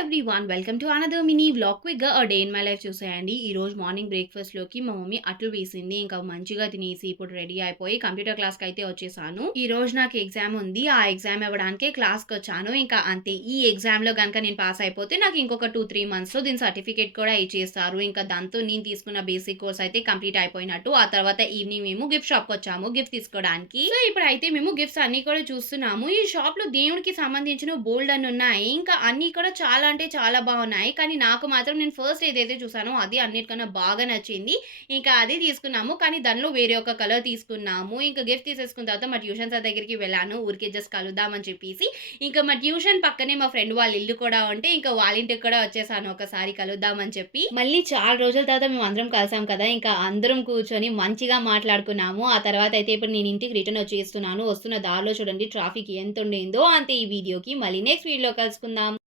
Everyone welcome to another mini vlog. క్విక్‌గా day in my life చూసేయండి. ఈరోజు morning బ్రేక్‌ఫాస్ట్‌లోకి మా మమ్మీ అట్లు వేసింది. ఇంకా మంచిగా తినేసి ఇప్పుడు రెడీ అయిపోయి కంప్యూటర్ క్లాస్‌కైతే వచ్చేసాను. ఈరోజు నాకు ఎగ్జామ్ ఉంది. ఆ ఎగ్జామ్ ఇవ్వడానికే క్లాస్‌కొచ్చాను. ఇంకా అంతే. ఈ ఎగ్జామ్‌లో గనుక నేను పాస్ అయిపోతే నాకు ఇంకొక 2, 3 మంత్స్‌లో దీని సర్టిఫికేట్ కూడా ఇచ్చేస్తారు. ఇంకా దాంతో నేను తీసుకున్న బేసిక్ కోర్స్ అయితే కంప్లీట్ అయిపోయినట్టు. ఆ తర్వాత ఈవినింగ్ మేము గిఫ్ట్ షాప్‌కొచ్చాము గిఫ్ట్ తీసుకోవడానికి. సో, ఇప్పుడైతే మేము గిఫ్ట్స్ అన్నీ కూడా చూస్తున్నాము. ఈ షాప్‌లో దేవుడికి సంబంధించినవి బోలెడన్ని ఉన్నాయి. ఇంకా అన్నీ కూడా చాలా అంటే చాలా బావున్నాయి. కానీ నాకు మాత్రం నేను ఫస్ట్ ఏదైతే చూసానో అది అన్నిటికన్నా బాగా నచ్చింది. ఇంకా అది తీసుకున్నాము. కానీ దానిలో వేరే ఒక కలర్ తీసుకున్నాము. ఇంకా గిఫ్ట్ తీసేసుకున్న తర్వాత మా ట్యూషన్ సార్ దగ్గరికి వెళ్ళాను. ఊరికే జస్ట్ కలుద్దాం అని చెప్పేసి. ఇంకా మా ట్యూషన్ పక్కనే మా ఫ్రెండ్ వాళ్ళ ఇల్లు కూడా ఉంటే ఇంకా వాళ్ళ ఇంటికి కూడా వచ్చేసాను ఒకసారి కలుద్దాం అని చెప్పి. మళ్ళీ చాలా రోజుల తర్వాత మేమందరం కలిసాం కదా! ఇంకా అందరం కూర్చొని మంచిగా మాట్లాడుకున్నాము. ఆ తర్వాత అయితే ఇప్పుడు నేను ఇంటికి రిటర్న్ వచ్చేస్తున్నాను. వస్తున్న దారిలో చూడండి ట్రాఫిక్ ఎంతుండిందో అంతే ఈ వీడియోకి. మళ్ళీ నెక్స్ట్ వీడియోలో కలుసుకుందాం.